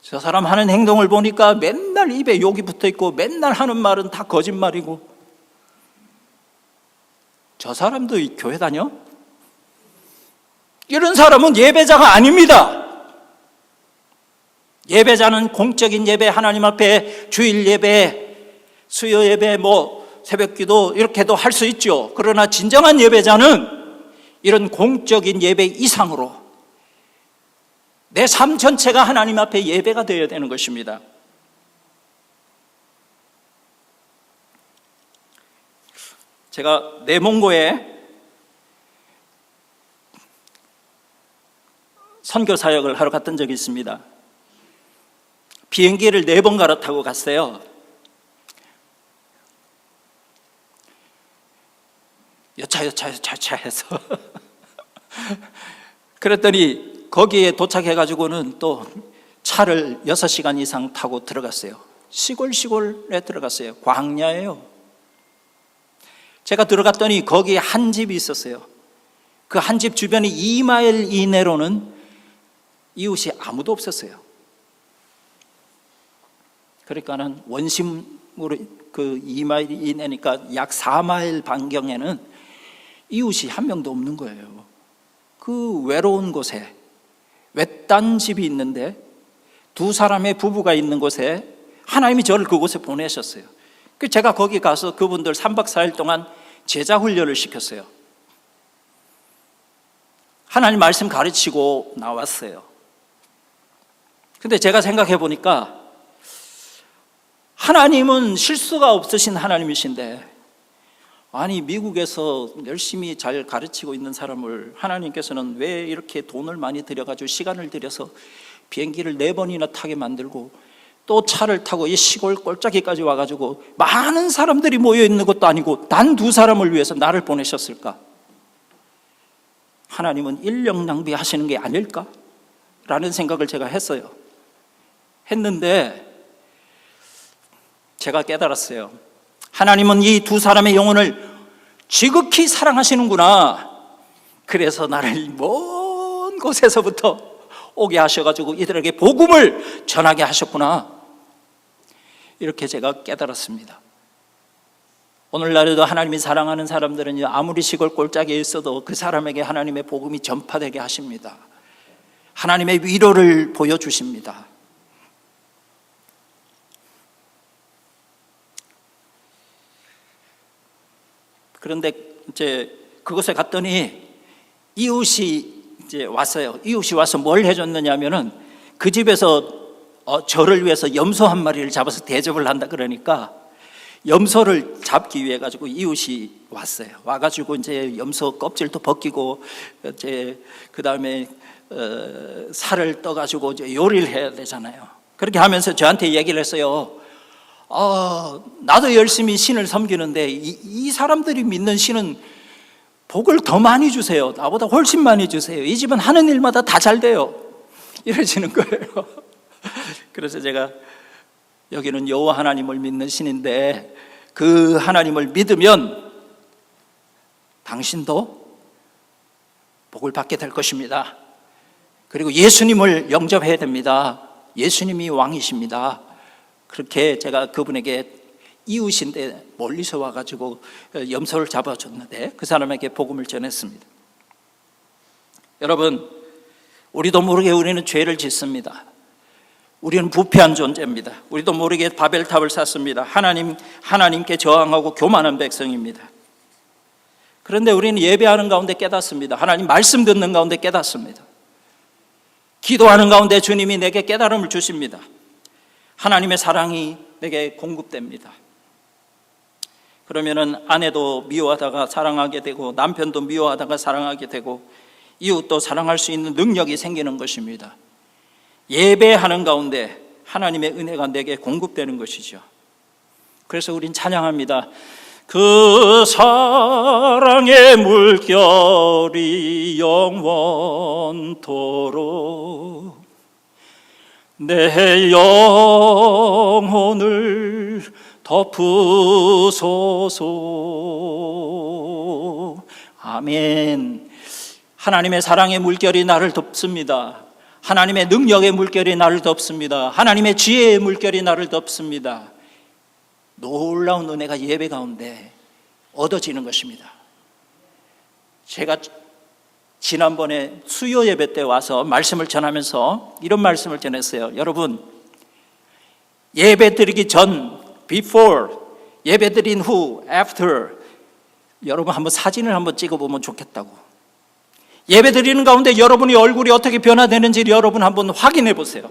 저 사람 하는 행동을 보니까 맨날 입에 욕이 붙어 있고 맨날 하는 말은 다 거짓말이고, 저 사람도 이 교회 다녀? 이런 사람은 예배자가 아닙니다. 예배자는 공적인 예배, 하나님 앞에 주일 예배, 수요 예배, 새벽기도 이렇게도 할 수 있죠. 그러나 진정한 예배자는 이런 공적인 예배 이상으로 내 삶 전체가 하나님 앞에 예배가 되어야 되는 것입니다. 제가 내몽고에 선교 사역을 하러 갔던 적이 있습니다. 비행기를 4번 갈아타고 갔어요. 여차 해서 그랬더니 거기에 도착해가지고는 또 차를 6시간 이상 타고 들어갔어요. 시골에 들어갔어요. 광야예요. 제가 들어갔더니 거기에 한 집이 있었어요. 그 한 집 주변이 2마일 이내로는 이웃이 아무도 없었어요. 그러니까는 원심으로 그 2마일 이내니까 약 4마일 반경에는 이웃이 한 명도 없는 거예요. 그 외로운 곳에 외딴 집이 있는데 2 사람의 부부가 있는 곳에 하나님이 저를 그곳에 보내셨어요. 제가 거기 가서 그분들 3박 4일 동안 제자 훈련을 시켰어요. 하나님 말씀 가르치고 나왔어요. 근데 제가 생각해 보니까 하나님은 실수가 없으신 하나님이신데, 아니 미국에서 열심히 잘 가르치고 있는 사람을 하나님께서는 왜 이렇게 돈을 많이 들여가지고 시간을 들여서 비행기를 4번이나 타게 만들고 또 차를 타고 이 시골 꼴짜기까지 와가지고 많은 사람들이 모여 있는 것도 아니고 단 2사람을 위해서 나를 보내셨을까? 하나님은 인력 낭비하시는 게 아닐까? 라는 생각을 제가 했는데 제가 깨달았어요. 하나님은 이 2사람의 영혼을 지극히 사랑하시는구나. 그래서 나를 먼 곳에서부터 오게 하셔가지고 이들에게 복음을 전하게 하셨구나. 이렇게 제가 깨달았습니다. 오늘날에도 하나님이 사랑하는 사람들은 아무리 시골 꼴짝에 있어도 그 사람에게 하나님의 복음이 전파되게 하십니다. 하나님의 위로를 보여주십니다. 그런데 이제 그곳에 갔더니 이웃이 이제 왔어요. 이웃이 와서 뭘 해줬느냐면은 그 집에서 저를 위해서 염소 한 마리를 잡아서 대접을 한다 그러니까 염소를 잡기 위해 가지고 이웃이 왔어요. 와가지고 이제 염소 껍질도 벗기고 이제 그 다음에 살을 떠가지고 이제 요리를 해야 되잖아요. 그렇게 하면서 저한테 얘기를 했어요. 나도 열심히 신을 섬기는데 이 사람들이 믿는 신은 복을 더 많이 주세요. 나보다 훨씬 많이 주세요. 이 집은 하는 일마다 다 잘 돼요. 이러시는 거예요. 그래서 제가 여기는 여호와 하나님을 믿는 신인데 그 하나님을 믿으면 당신도 복을 받게 될 것입니다. 그리고 예수님을 영접해야 됩니다. 예수님이 왕이십니다. 그렇게 제가 그분에게 이웃인데 멀리서 와가지고 염소를 잡아줬는데 그 사람에게 복음을 전했습니다. 여러분, 우리도 모르게 우리는 죄를 짓습니다. 우리는 부패한 존재입니다. 우리도 모르게 바벨탑을 쌓습니다. 하나님께 저항하고 교만한 백성입니다. 그런데 우리는 예배하는 가운데 깨닫습니다. 하나님 말씀 듣는 가운데 깨닫습니다. 기도하는 가운데 주님이 내게 깨달음을 주십니다. 하나님의 사랑이 내게 공급됩니다. 그러면은 아내도 미워하다가 사랑하게 되고 남편도 미워하다가 사랑하게 되고 이웃도 사랑할 수 있는 능력이 생기는 것입니다. 예배하는 가운데 하나님의 은혜가 내게 공급되는 것이죠. 그래서 우린 찬양합니다. 그 사랑의 물결이 영원토록 내 영혼을 덮으소서. 아멘. 하나님의 사랑의 물결이 나를 덮습니다. 하나님의 능력의 물결이 나를 덮습니다. 하나님의 지혜의 물결이 나를 덮습니다. 놀라운 은혜가 예배 가운데 얻어지는 것입니다. 제가 지난번에 수요 예배 때 와서 말씀을 전하면서 이런 말씀을 전했어요. 여러분, 예배 드리기 전, before, 예배 드린 후, after, 여러분 한번 사진을 한번 찍어보면 좋겠다고. 예배 드리는 가운데 여러분의 얼굴이 어떻게 변화되는지 여러분 한번 확인해 보세요.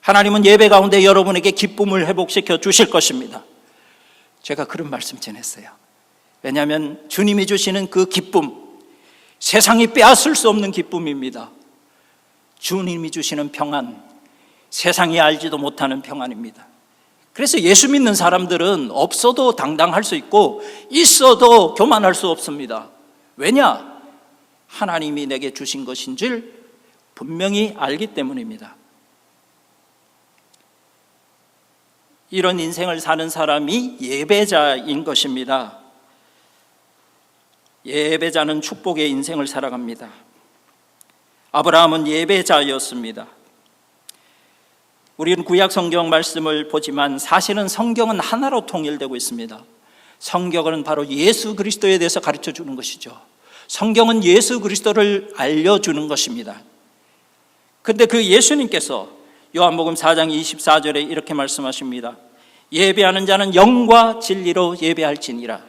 하나님은 예배 가운데 여러분에게 기쁨을 회복시켜 주실 것입니다. 제가 그런 말씀 전했어요. 왜냐하면 주님이 주시는 그 기쁨, 세상이 빼앗을 수 없는 기쁨입니다. 주님이 주시는 평안, 세상이 알지도 못하는 평안입니다. 그래서 예수 믿는 사람들은 없어도 당당할 수 있고 있어도 교만할 수 없습니다. 왜냐? 하나님이 내게 주신 것인 줄 분명히 알기 때문입니다. 이런 인생을 사는 사람이 예배자인 것입니다. 예배자는 축복의 인생을 살아갑니다. 아브라함은 예배자였습니다. 우리는 구약 성경 말씀을 보지만 사실은 성경은 하나로 통일되고 있습니다. 성경은 바로 예수 그리스도에 대해서 가르쳐 주는 것이죠. 성경은 예수 그리스도를 알려주는 것입니다. 그런데 그 예수님께서 요한복음 4장 24절에 이렇게 말씀하십니다. 예배하는 자는 영과 진리로 예배할지니라.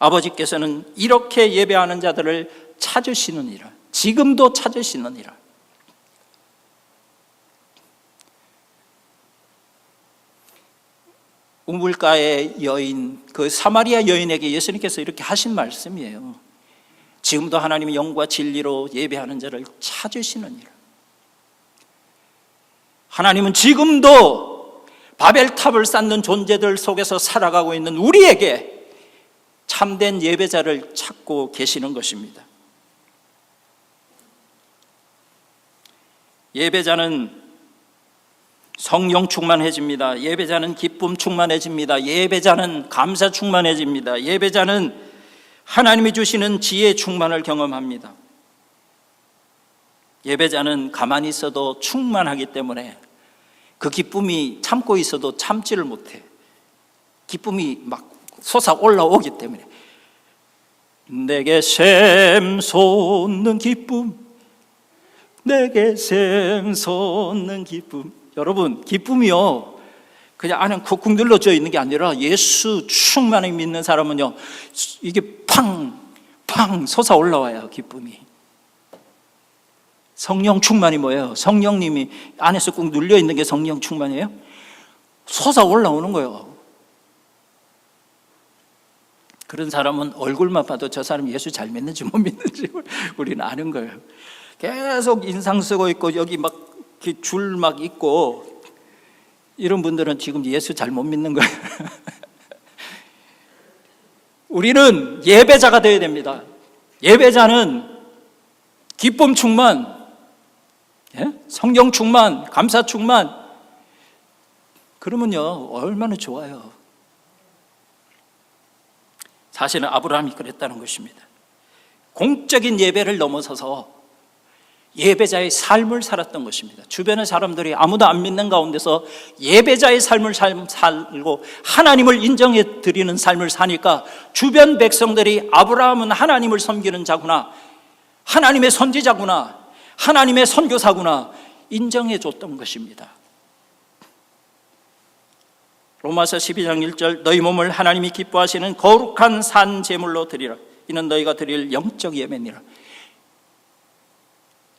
아버지께서는 이렇게 예배하는 자들을 찾으시느니라. 지금도 찾으시느니라. 우물가의 여인, 그 사마리아 여인에게 예수님께서 이렇게 하신 말씀이에요. 지금도 하나님이 영과 진리로 예배하는 자를 찾으시느니라. 하나님은 지금도 바벨탑을 쌓는 존재들 속에서 살아가고 있는 우리에게 참된 예배자를 찾고 계시는 것입니다. 예배자는 성령 충만해집니다. 예배자는 기쁨 충만해집니다. 예배자는 감사 충만해집니다. 예배자는 하나님이 주시는 지혜 충만을 경험합니다. 예배자는 가만히 있어도 충만하기 때문에 그 기쁨이 참고 있어도 참지를 못해. 기쁨이 막 솟아 올라오기 때문에. 내게 샘솟는 기쁨, 내게 샘솟는 기쁨. 여러분, 기쁨이요, 그냥 안에 쿡쿡 눌러져 있는 게 아니라 예수 충만히 믿는 사람은요, 이게 팡 솟아 올라와요, 기쁨이. 성령 충만이 뭐예요? 성령님이 안에서 꾹 눌려 있는 게 성령 충만이에요? 솟아 올라오는 거예요. 그런 사람은 얼굴만 봐도 저 사람이 예수 잘 믿는지 못 믿는지 우리는 아는 거예요. 계속 인상 쓰고 있고 여기 막 줄 막 있고 이런 분들은 지금 예수 잘 못 믿는 거예요. 우리는 예배자가 되어야 됩니다. 예배자는 기쁨 충만, 성령 충만, 감사 충만. 그러면요 얼마나 좋아요. 사실은 아브라함이 그랬다는 것입니다. 공적인 예배를 넘어서서 예배자의 삶을 살았던 것입니다. 주변의 사람들이 아무도 안 믿는 가운데서 예배자의 삶을 살고 하나님을 인정해 드리는 삶을 사니까 주변 백성들이 아브라함은 하나님을 섬기는 자구나, 하나님의 선지자구나, 하나님의 선교사구나 인정해 줬던 것입니다. 로마서 12장 1절, 너희 몸을 하나님이 기뻐하시는 거룩한 산 제물로 드리라. 이는 너희가 드릴 영적 예배니라.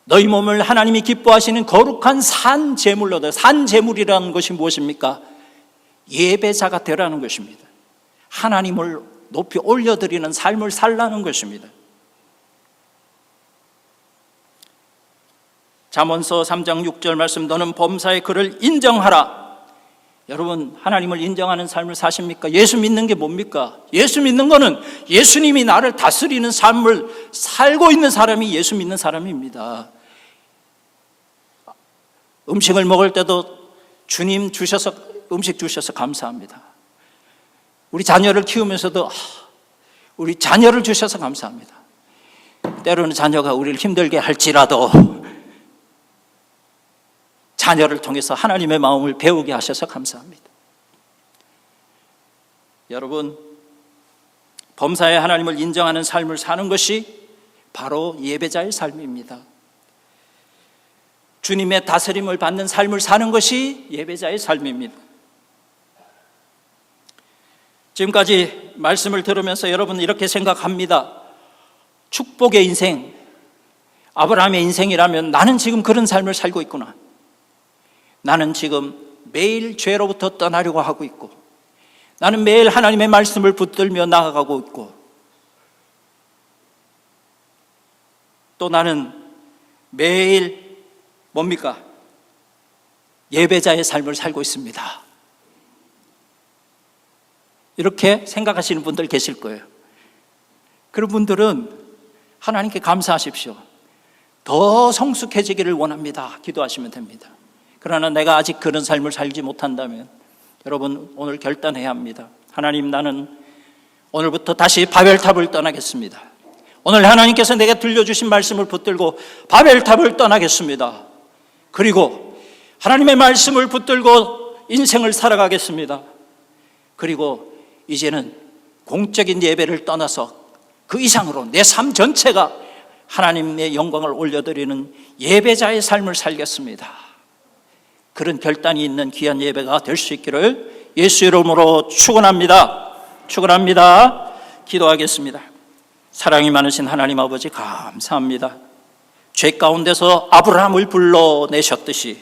너희 몸을 하나님이 기뻐하시는 거룩한 산 제물로 드리라. 산 제물이라는 것이 무엇입니까? 예배자가 되라는 것입니다. 하나님을 높이 올려드리는 삶을 살라는 것입니다. 잠언서 3장 6절 말씀, 너는 범사의 그를 인정하라. 여러분, 하나님을 인정하는 삶을 사십니까? 예수 믿는 게 뭡니까? 예수 믿는 거는 예수님이 나를 다스리는 삶을 살고 있는 사람이 예수 믿는 사람입니다. 음식을 먹을 때도 주님 주셔서 음식 주셔서 감사합니다. 우리 자녀를 키우면서도 우리 자녀를 주셔서 감사합니다. 때로는 자녀가 우리를 힘들게 할지라도 자녀를 통해서 하나님의 마음을 배우게 하셔서 감사합니다. 여러분, 범사에 하나님을 인정하는 삶을 사는 것이 바로 예배자의 삶입니다. 주님의 다스림을 받는 삶을 사는 것이 예배자의 삶입니다. 지금까지 말씀을 들으면서 여러분 이렇게 생각합니다. 축복의 인생, 아브라함의 인생이라면 나는 지금 그런 삶을 살고 있구나. 나는 지금 매일 죄로부터 떠나려고 하고 있고, 나는 매일 하나님의 말씀을 붙들며 나아가고 있고, 또 나는 매일 뭡니까? 예배자의 삶을 살고 있습니다. 이렇게 생각하시는 분들 계실 거예요. 그런 분들은 하나님께 감사하십시오. 더 성숙해지기를 원합니다. 기도하시면 됩니다. 그러나 내가 아직 그런 삶을 살지 못한다면 여러분 오늘 결단해야 합니다. 하나님, 나는 오늘부터 다시 바벨탑을 떠나겠습니다. 오늘 하나님께서 내게 들려주신 말씀을 붙들고 바벨탑을 떠나겠습니다. 그리고 하나님의 말씀을 붙들고 인생을 살아가겠습니다. 그리고 이제는 공적인 예배를 떠나서 그 이상으로 내 삶 전체가 하나님의 영광을 올려드리는 예배자의 삶을 살겠습니다. 그런 결단이 있는 귀한 예배가 될 수 있기를 예수 이름으로 축원합니다. 축원합니다. 기도하겠습니다. 사랑이 많으신 하나님 아버지 감사합니다. 죄 가운데서 아브라함을 불러내셨듯이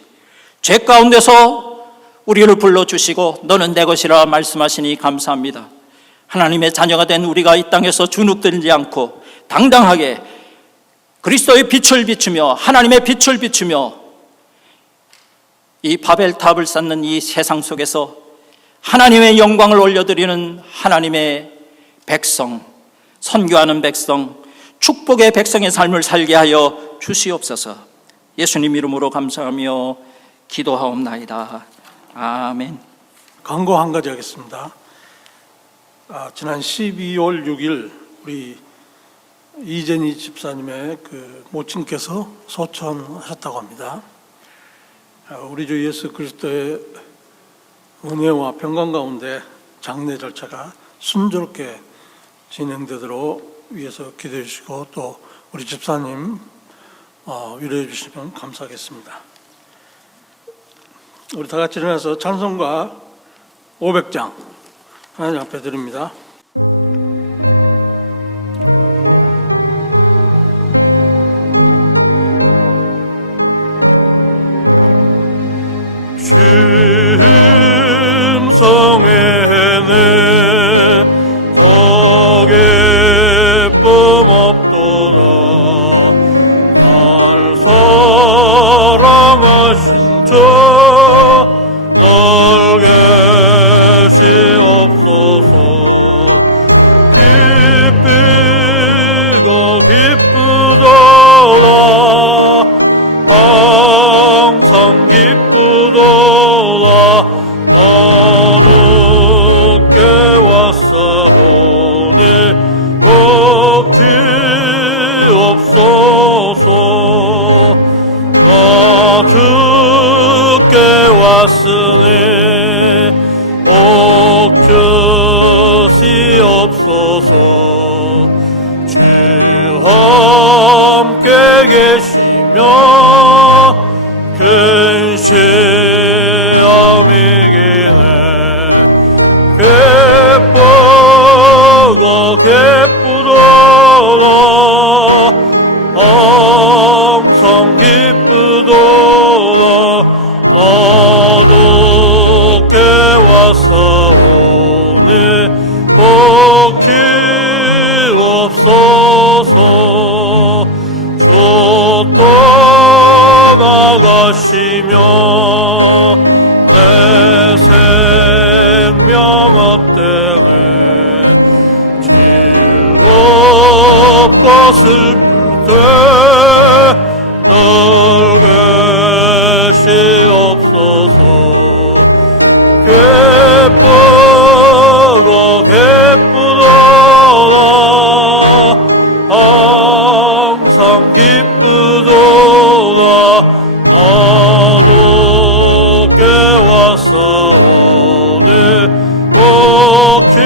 죄 가운데서 우리를 불러주시고 너는 내 것이라 말씀하시니 감사합니다. 하나님의 자녀가 된 우리가 이 땅에서 주눅들지 않고 당당하게 그리스도의 빛을 비추며 하나님의 빛을 비추며 이 바벨탑을 쌓는 이 세상 속에서 하나님의 영광을 올려드리는 하나님의 백성, 선교하는 백성, 축복의 백성의 삶을 살게 하여 주시옵소서. 예수님 이름으로 감사하며 기도하옵나이다. 아멘. 광고 한 가지 하겠습니다. 지난 12월 6일 우리 이재니 집사님의 그 모친께서 소천하셨다고 합니다. 우리 주 예수 그리스도의 은혜와 평강 가운데 장례 절차가 순조롭게 진행되도록 위해서 기도해 주시고 또 우리 집사님 위로해 주시면 감사하겠습니다. 우리 다 같이 일어나서 찬송가 500장 하나님 앞에 드립니다. 심성에는 더 기쁨 없도다. 날 사랑하신 저 널 계시옵소서. 기쁘고 기쁘도다. 항상 기쁘도다. 어둡게 왔사오니 걱지 없소서. 나 죽게 왔으니 옥주시 없소서. 주 함께 계시며 근시함이기네. 기쁘고 기쁘도다. 항상 기쁘도다. 어둡게 왔사오니 걱지 없소서. 주 떠나가시며 내 생명 업되네. 즐겁고 슬플 때 늘 계시옵소서. 기쁘고 기쁘도다. 항상 기쁘도다. 어둡게 왔사오니 걱지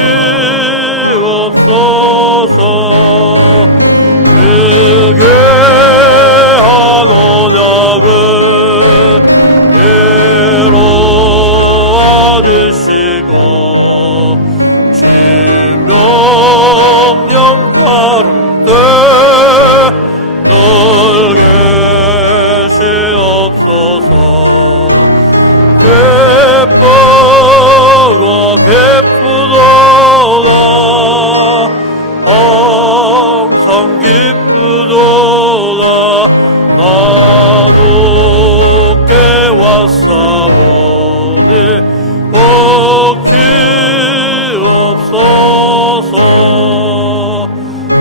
없소서. 그게 한 언약을 이루어 주시고 신명령 따를 때 늘 계시옵소서. 기쁘고 기쁘도다. 항상 기쁘도다. 나눕게 왔사오니 걱지 없소서.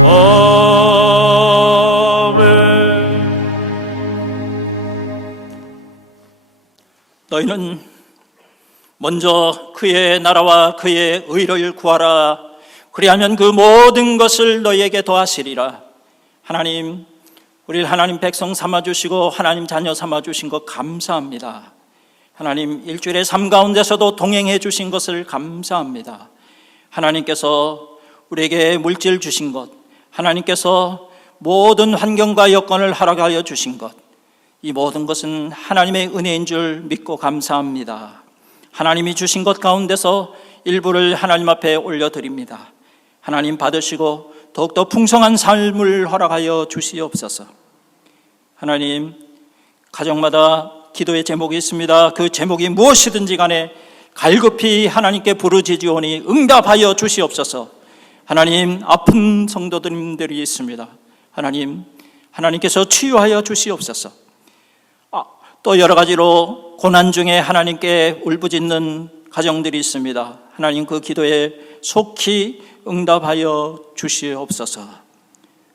아멘. 너희는 먼저 그의 나라와 그의 의를 구하라. 그리하면 그 모든 것을 너희에게 더하시리라. 하나님, 우리를 하나님 백성 삼아주시고 하나님 자녀 삼아주신 것 감사합니다. 하나님, 일주일의 삶 가운데서도 동행해 주신 것을 감사합니다. 하나님께서 우리에게 물질 주신 것, 하나님께서 모든 환경과 여건을 허락하여 주신 것, 이 모든 것은 하나님의 은혜인 줄 믿고 감사합니다. 하나님이 주신 것 가운데서 일부를 하나님 앞에 올려드립니다. 하나님 받으시고 더욱더 풍성한 삶을 허락하여 주시옵소서. 하나님, 가정마다 기도의 제목이 있습니다. 그 제목이 무엇이든지 간에 갈급히 하나님께 부르짖으오니 응답하여 주시옵소서. 하나님, 아픈 성도들이 있습니다. 하나님께서 치유하여 주시옵소서. 또 여러 가지로 고난 중에 하나님께 울부짖는 가정들이 있습니다. 하나님, 그 기도에 속히 응답하여 주시옵소서.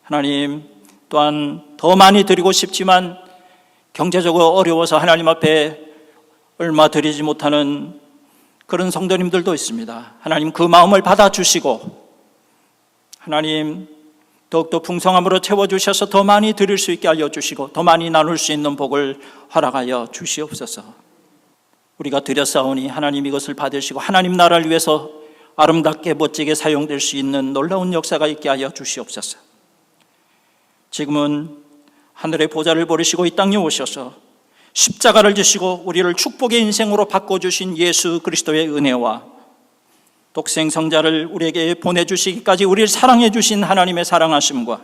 하나님, 또한 더 많이 드리고 싶지만 경제적으로 어려워서 하나님 앞에 얼마 드리지 못하는 그런 성도님들도 있습니다. 하나님, 그 마음을 받아주시고 하나님, 더욱더 풍성함으로 채워주셔서 더 많이 드릴 수 있게 알려주시고 더 많이 나눌 수 있는 복을 허락하여 주시옵소서. 우리가 드렸사오니 하나님 이것을 받으시고 하나님 나라를 위해서 아름답게 멋지게 사용될 수 있는 놀라운 역사가 있게 하여 주시옵소서. 지금은 하늘의 보좌를 버리시고 이 땅에 오셔서 십자가를 지시고 우리를 축복의 인생으로 바꿔주신 예수 그리스도의 은혜와 독생 성자를 우리에게 보내주시기까지 우리를 사랑해 주신 하나님의 사랑하심과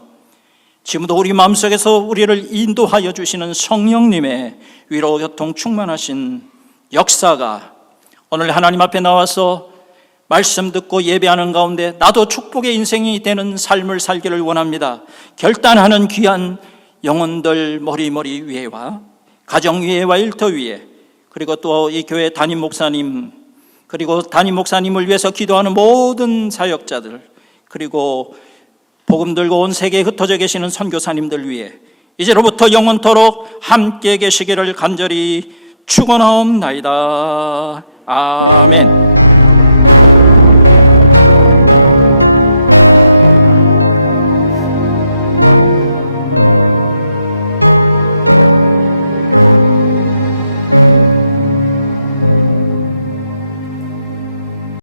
지금도 우리 마음속에서 우리를 인도하여 주시는 성령님의 위로 교통 충만하신 역사가 오늘 하나님 앞에 나와서 말씀 듣고 예배하는 가운데 나도 축복의 인생이 되는 삶을 살기를 원합니다. 결단하는 귀한 영혼들 머리머리 위에와 가정 위에와 일터 위에, 그리고 또 이 교회 담임 목사님, 그리고 담임 목사님을 위해서 기도하는 모든 사역자들, 그리고 복음 들고 온 세계에 흩어져 계시는 선교사님들 위해 이제로부터 영원토록 함께 계시기를 간절히 축원하옵나이다. 아멘.